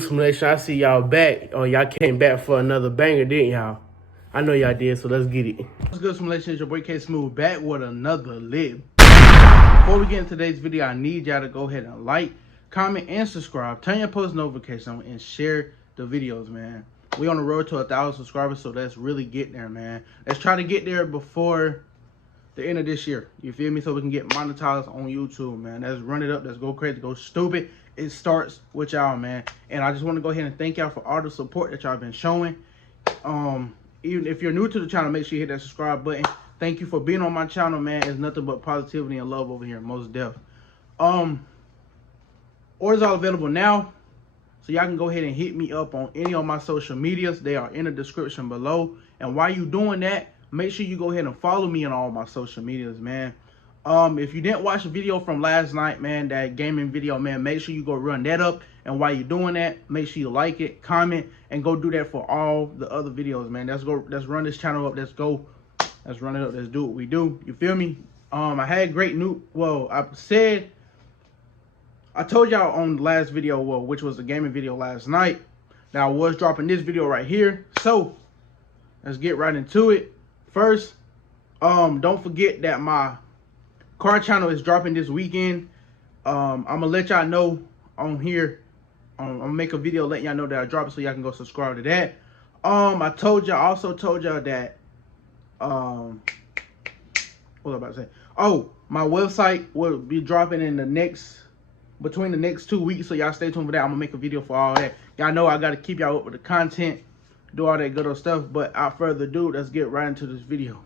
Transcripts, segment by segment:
Simulation, I see y'all back. Oh, y'all came back for another banger, didn't y'all? I know y'all did, so let's get it. What's good, Simulation? It's your boy T-Casmoove back with another lib. Before we get into today's video, I need y'all to go ahead and like, comment, and subscribe. Turn your post notifications on and share the videos, man. We on the road to 1,000 subscribers, so let's really get there, man. Let's try to get there before the end of this year. You feel me? So we can get monetized on YouTube, man. Let's run it up. Let's go crazy. Go stupid. It starts with y'all, man. And I just want to go ahead and thank y'all for all the support that y'all been showing. Even if you're new to the channel, make sure you hit that subscribe button. Thank you for being on my channel, man. It's nothing but positivity and love over here, most def. Orders are available now, so y'all can go ahead and hit me up on any of my social medias. They are in the description below. And while you doing that, make sure you go ahead and follow me on all my social medias, man. If you didn't watch the video from last night, man, that gaming video, man, make sure you go run that up. And while you're doing that, make sure you like it, comment, and go do that for all the other videos, man. Let's run this channel up. Let's run it up. Let's do what we do. You feel me? I had great news. Well, I told y'all on the last video, which was the gaming video last night, that I was dropping this video right here. So let's get right into it. First, don't forget that my car channel is dropping this weekend. I'm gonna let y'all know on here. I'm gonna make a video letting y'all know that I dropped it, so y'all can go subscribe to that. I also told y'all that what was I about to say? Oh, my website will be dropping in between the next 2 weeks, so y'all stay tuned for that. I'm gonna make a video for all that. Y'all know I gotta keep y'all up with the content, do all that good old stuff. But without further ado, let's get right into this video.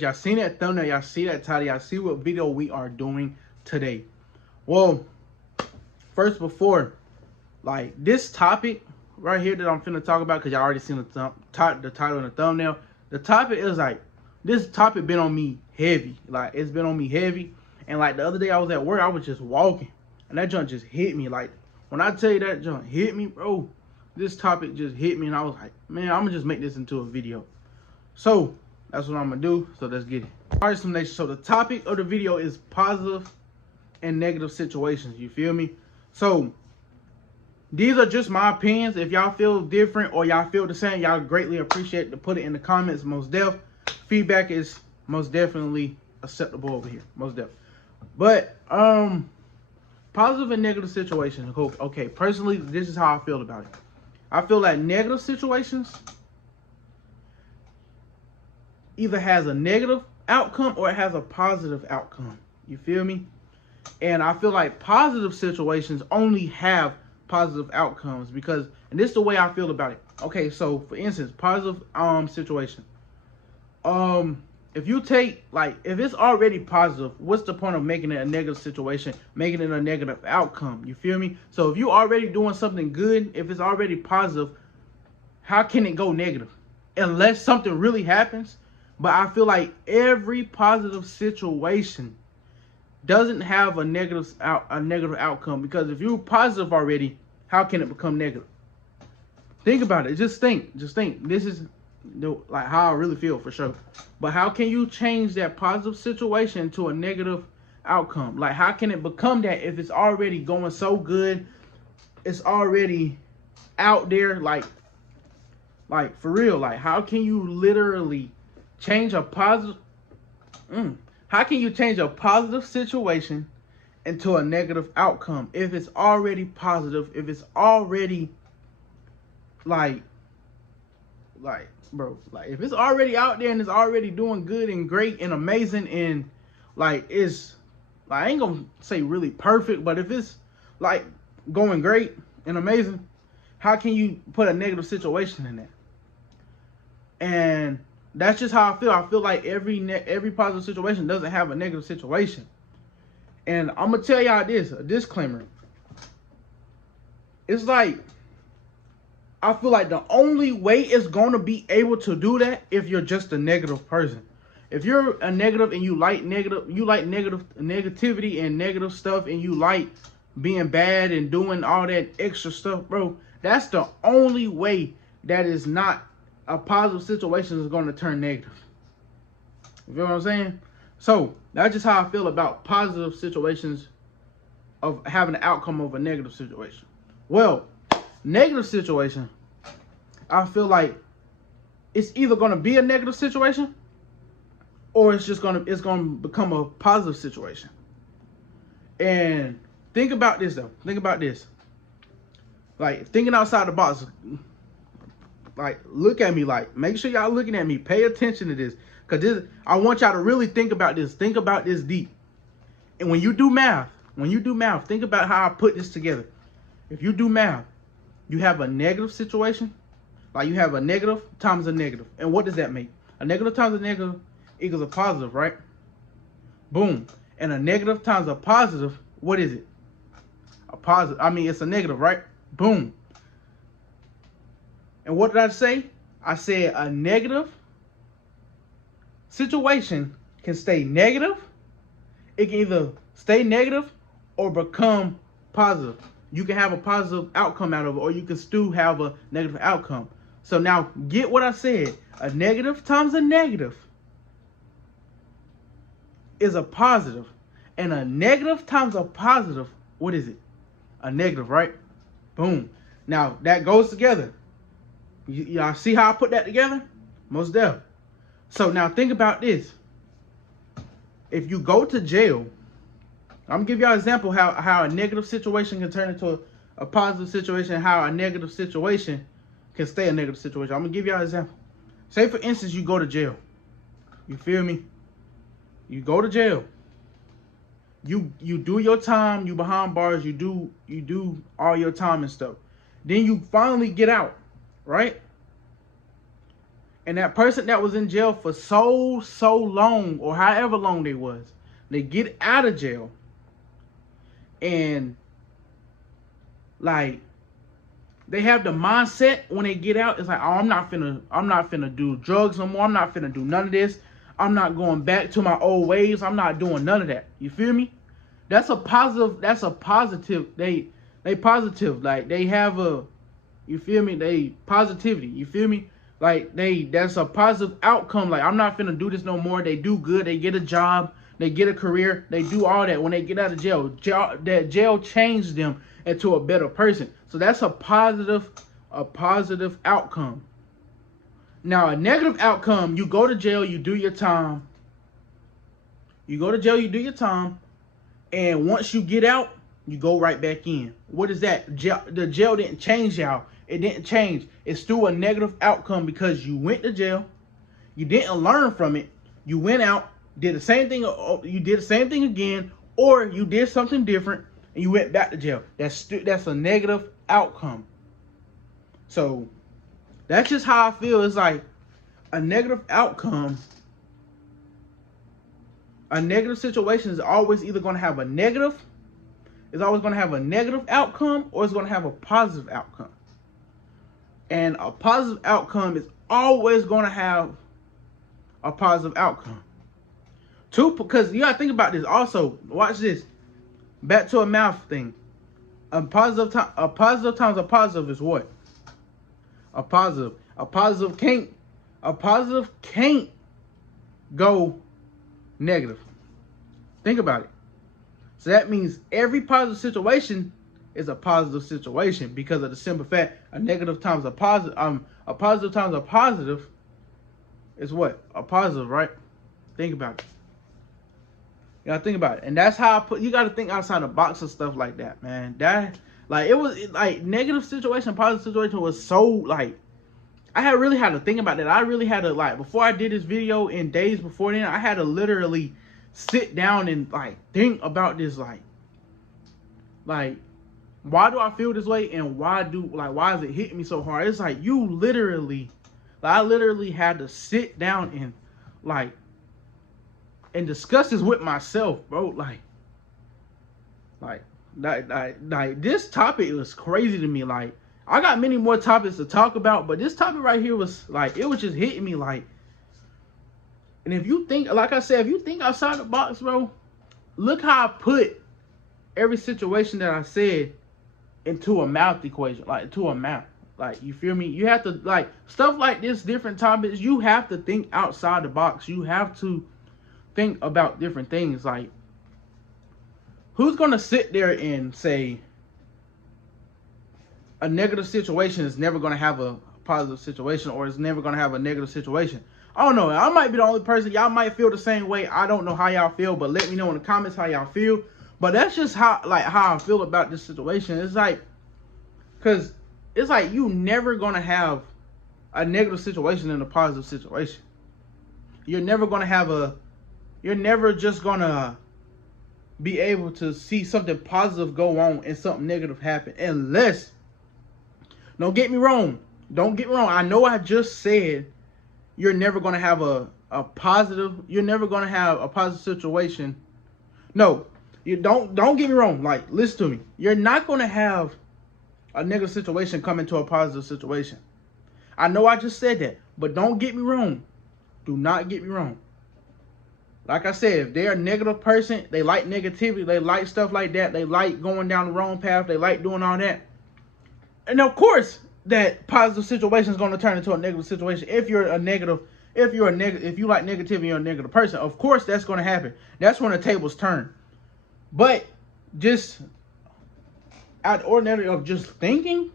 Y'all seen that thumbnail, y'all see that title, y'all see what video we are doing today. Well, first, before like this topic right here that I'm finna talk about, because y'all already seen the title and the thumbnail. The topic is like, this topic been on me heavy. Like, it's been on me heavy. And like the other day I was at work, I was just walking, and that junk just hit me. Like, when I tell you that junk hit me, bro, this topic just hit me, and I was like, man, I'm gonna just make this into a video. So that's what I'm gonna do. So let's get it. All right, Simulation. So the topic of the video is positive and negative situations. You feel me? So these are just my opinions. If y'all feel different or y'all feel the same, y'all greatly appreciate to put it in the comments. Most def. Feedback is most definitely acceptable over here. Most def. But positive and negative situations. Okay, personally, this is how I feel about it. I feel like negative situations either has a negative outcome or it has a positive outcome. You feel me? And I feel like positive situations only have positive outcomes, because, and this is the way I feel about it. Okay, so for instance, positive situation. If you take, like, if it's already positive, what's the point of making it a negative situation, making it a negative outcome? You feel me? So if you already doing something good, if it's already positive, how can it go negative? Unless something really happens. But I feel like every positive situation doesn't have a negative outcome, because if you're positive already, how can it become negative? Think about it. Just think. This is like how I really feel, for sure. But how can you change that positive situation to a negative outcome? Like, how can it become that if it's already going so good? It's already out there, like for real. Like, how can you literally change a positive how can you change a positive situation into a negative outcome if it's already positive, if it's already like bro, like if it's already out there and it's already doing good and great and amazing, and like it's like, I ain't gonna say really perfect, but if it's like going great and amazing, how can you put a negative situation in that? And that's just how I feel. I feel like every positive situation doesn't have a negative situation. And I'm going to tell y'all this, a disclaimer. It's like, I feel like the only way it's going to be able to do that if you're just a negative person. If you're a negative and you like negativity and negative stuff, and you like being bad and doing all that extra stuff, bro, that's the only way that is not a positive situation is going to turn negative. You feel what I'm saying? So that's just how I feel about positive situations of having the outcome of a negative situation. Well, negative situation, I feel like it's either going to be a negative situation or it's going to become a positive situation. And think about this though. Think about this. Like, thinking outside the box. Like, look at me. Like, make sure y'all looking at me. Pay attention to this. Because I want y'all to really think about this. Think about this deep. And when you do math, think about how I put this together. If you do math, you have a negative situation. Like, you have a negative times a negative. And what does that make? A negative times a negative equals a positive, right? Boom. And a negative times a positive, what is it? A positive. I mean, it's a negative, right? Boom. And what did I say? I said a negative situation can stay negative. It can either stay negative or become positive. You can have a positive outcome out of it, or you can still have a negative outcome. So now get what I said. A negative times a negative is a positive. And a negative times a positive, what is it? A negative, right? Boom. Now that goes together. Y'all see how I put that together? Most definitely. So now think about this. If you go to jail, I'm gonna give y'all an example how a negative situation can turn into a positive situation, how a negative situation can stay a negative situation. I'm gonna give y'all an example. Say for instance, you go to jail. You feel me? You go to jail. You do your time, you behind bars, you do all your time and stuff. Then you finally get out, right? And that person that was in jail for so long, or however long they get out of jail. And like, they have the mindset when they get out, it's like, oh, I'm not finna do drugs no more. I'm not finna do none of this. I'm not going back to my old ways. I'm not doing none of that. You feel me? That's a positive. That's a positive. They positive. Like, they have a, you feel me? They positivity. You feel me? Like, that's a positive outcome. Like, I'm not finna do this no more. They do good. They get a job. They get a career. They do all that when they get out of jail. That jail changed them into a better person. So that's a positive outcome. Now, a negative outcome, you go to jail, you do your time. You go to jail, you do your time. And once you get out, you go right back in. What is that? The jail didn't change y'all. It didn't change. It's still a negative outcome because you went to jail. You didn't learn from it. You went out, did the same thing. You did the same thing again, or you did something different and you went back to jail. That's a negative outcome. So that's just how I feel. It's like a negative outcome. A negative situation is always either going to have a negative. It's always going to have a negative outcome, or it's going to have a positive outcome. And a positive outcome is always going to have a positive outcome. Two, because you got to think about this. Also, watch this. Back to a math thing. A positive times a positive is what? A positive. A positive can't go negative. Think about it. So that means every positive situation is a positive situation because of the simple fact a negative times a positive times a positive is what? A positive, right? Think about it. You gotta think about it. And that's how you gotta think outside the box and stuff like that, man. That, like, like negative situation, positive situation was so, like, I really had to think about that. I really had to, like, before I did this video and days before then, I had to literally sit down and, like, think about this, like, why do I feel this way, and why is it hitting me so hard? It's like, you literally, like, I literally had to sit down and, like, and discuss this with myself, bro. Like this topic was crazy to me. Like, I got many more topics to talk about, but this topic right here was, like, it was just hitting me, like. And if you think, like I said, if you think outside the box, bro, look how I put every situation that I said into a math equation, like, into a math. Like, you feel me? You have to, like, stuff like this, different topics, you have to think outside the box. You have to think about different things. Like, who's going to sit there and say a negative situation is never going to have a positive situation, or is never going to have a negative situation? I don't know. I might be the only person. Y'all might feel the same way. I don't know how y'all feel, but let me know in the comments how y'all feel. But that's just how I feel about this situation. It's like, because it's like you never going to have a negative situation in a positive situation. You're never going to have you're never just going to be able to see something positive go on and something negative happen. Unless, don't get me wrong. Don't get me wrong. I know I just said you're never going to have a positive. You're never going to have a positive situation. No, you don't get me wrong. Like, listen to me. You're not going to have a negative situation come into a positive situation. I know I just said that, but don't get me wrong. Do not get me wrong. Like I said, if they're a negative person, they like negativity, they like stuff like that, they like going down the wrong path, they like doing all that. And of course, that positive situation is going to turn into a negative situation. If you like negativity, you're a negative person. Of course, that's going to happen. That's when the tables turn. But just out of the ordinary of just thinking,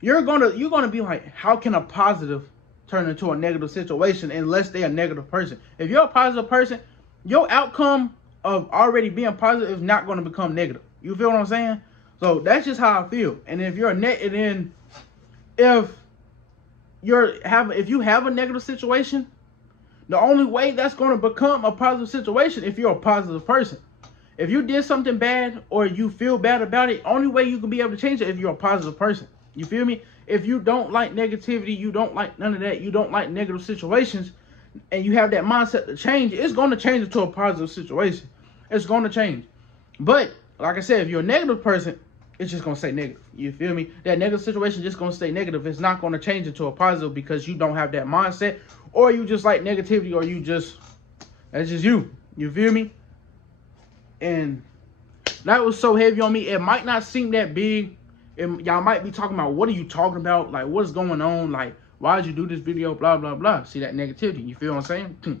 you're gonna be like, how can a positive turn into a negative situation unless they're a negative person? If you're a positive person, your outcome of already being positive is not going to become negative. You feel what I'm saying? So that's just how I feel. And if you're if you have a negative situation, the only way that's going to become a positive situation if you're a positive person. If you did something bad or you feel bad about it, only way you can be able to change it if you're a positive person. You feel me? If you don't like negativity, you don't like none of that, you don't like negative situations, and you have that mindset to change, it's going to change into a positive situation. It's going to change. But like I said, if you're a negative person, it's just going to stay negative. You feel me? That negative situation is just going to stay negative. It's not going to change into a positive because you don't have that mindset, or you just like negativity, or that's just you. You feel me? And that was so heavy on me. It might not seem that big. Y'all might be talking about, what are you talking about? Like, what's going on? Like, why did you do this video? Blah, blah, blah. See that negativity. You feel what I'm saying?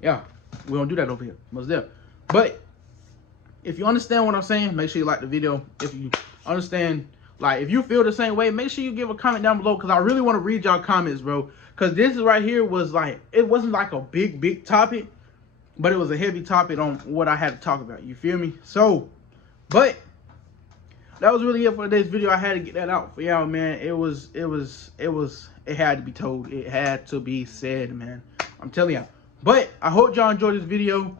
Yeah, we don't do that over here. Most there. But if you understand what I'm saying, make sure you like the video. If you understand, like, if you feel the same way, make sure you give a comment down below, because I really want to read y'all comments, bro. Because this right here was like, it wasn't like a big topic, but it was a heavy topic on what I had to talk about. You feel me? So, but that was really it for today's video. I had to get that out for y'all, man. It had to be told. It had to be said, man. I'm telling y'all. But I hope y'all enjoyed this video.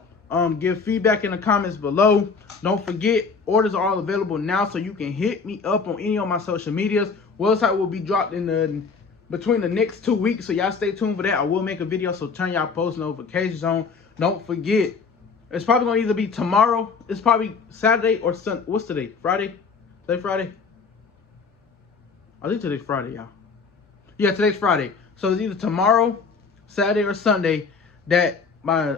Give feedback in the comments below. Don't forget, orders are all available now, so you can hit me up on any of my social medias. Website will be dropped between the next 2 weeks, so y'all stay tuned for that. I will make a video, so turn y'all post notifications on. Don't forget, it's probably gonna either be tomorrow. It's probably Saturday or Sunday. What's today? Friday? Today Friday? I think today's Friday, y'all. Yeah, today's Friday. So it's either tomorrow, Saturday, or Sunday that my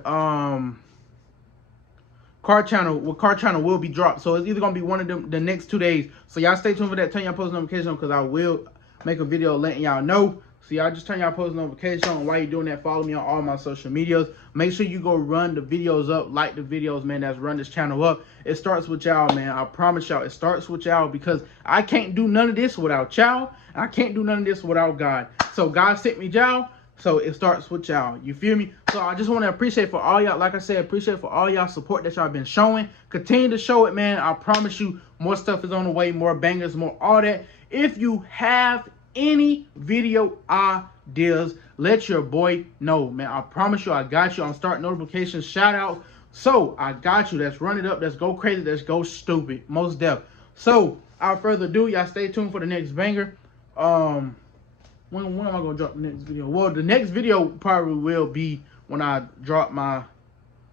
car channel will be dropped. So it's either gonna be one of them the next 2 days. So y'all stay tuned for that. Turn y'all post notifications on, because I will make a video letting y'all know. So y'all just turn y'all post notifications on. While you're doing that, follow me on all my social medias. Make sure you go run the videos up, like the videos, man. That's run this channel up. It starts with y'all, man. I promise y'all, it starts with y'all, because I can't do none of this without y'all. I can't do none of this without God. So God sent me y'all. So it starts with y'all. You feel me? So I just want to appreciate for all y'all, like I said, appreciate for all y'all support that y'all been showing. Continue to show it, man. I promise you, more stuff is on the way, more bangers, more all that. If you have any video ideas, let your boy know, man. I promise you, I got you. I'm starting notifications, shout out. So I got you. Let's run it up. Let's go crazy. Let's go stupid. Most def. So without further ado, y'all stay tuned for the next banger. When am I gonna drop the next video? Well, the next video probably will be when I drop my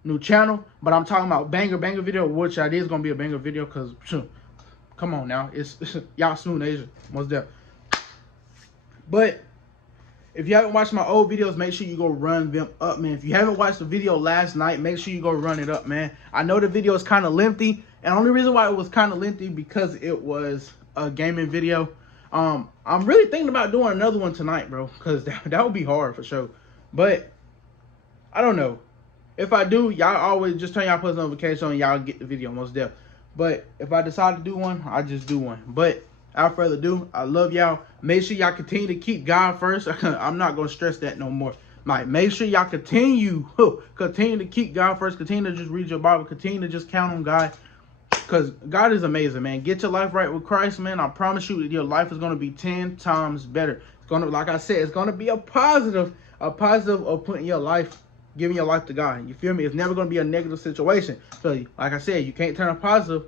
new channel. But I'm talking about banger video, which it is gonna be a banger video, because come on now, it's y'all SMOOVENATION, most def. But if you haven't watched my old videos, make sure you go run them up, man. If you haven't watched the video last night, make sure you go run it up, man. I know the video is kind of lengthy, and the only reason why it was kind of lengthy because it was a gaming video. I'm really thinking about doing another one tonight, bro, because that would be hard for sure. But I don't know. If I do, y'all always just turn y'all post notification on, y'all get the video most definitely. But if I decide to do one, I just do one. But without further ado, I love y'all. Make sure y'all continue to keep God first. I'm not gonna stress that no more. Like, make sure y'all continue to keep God first. Continue to just read your Bible. Continue to just count on God, because God is amazing, man. Get your life right with Christ, man. I promise you that your life is gonna be 10 times better. It's gonna, like I said, it's gonna be a positive of putting your life, giving your life to God. You feel me? It's never going to be a negative situation. So, like I said, you can't turn a positive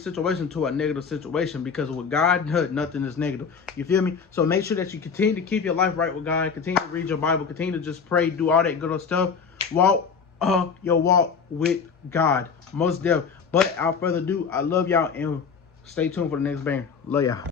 situation to a negative situation, because with God, nothing is negative. You feel me? So make sure that you continue to keep your life right with God. Continue to read your Bible. Continue to just pray, do all that good old stuff. Walk your walk with God. Most definitely. But without further ado, I love y'all, and stay tuned for the next banger. Love y'all.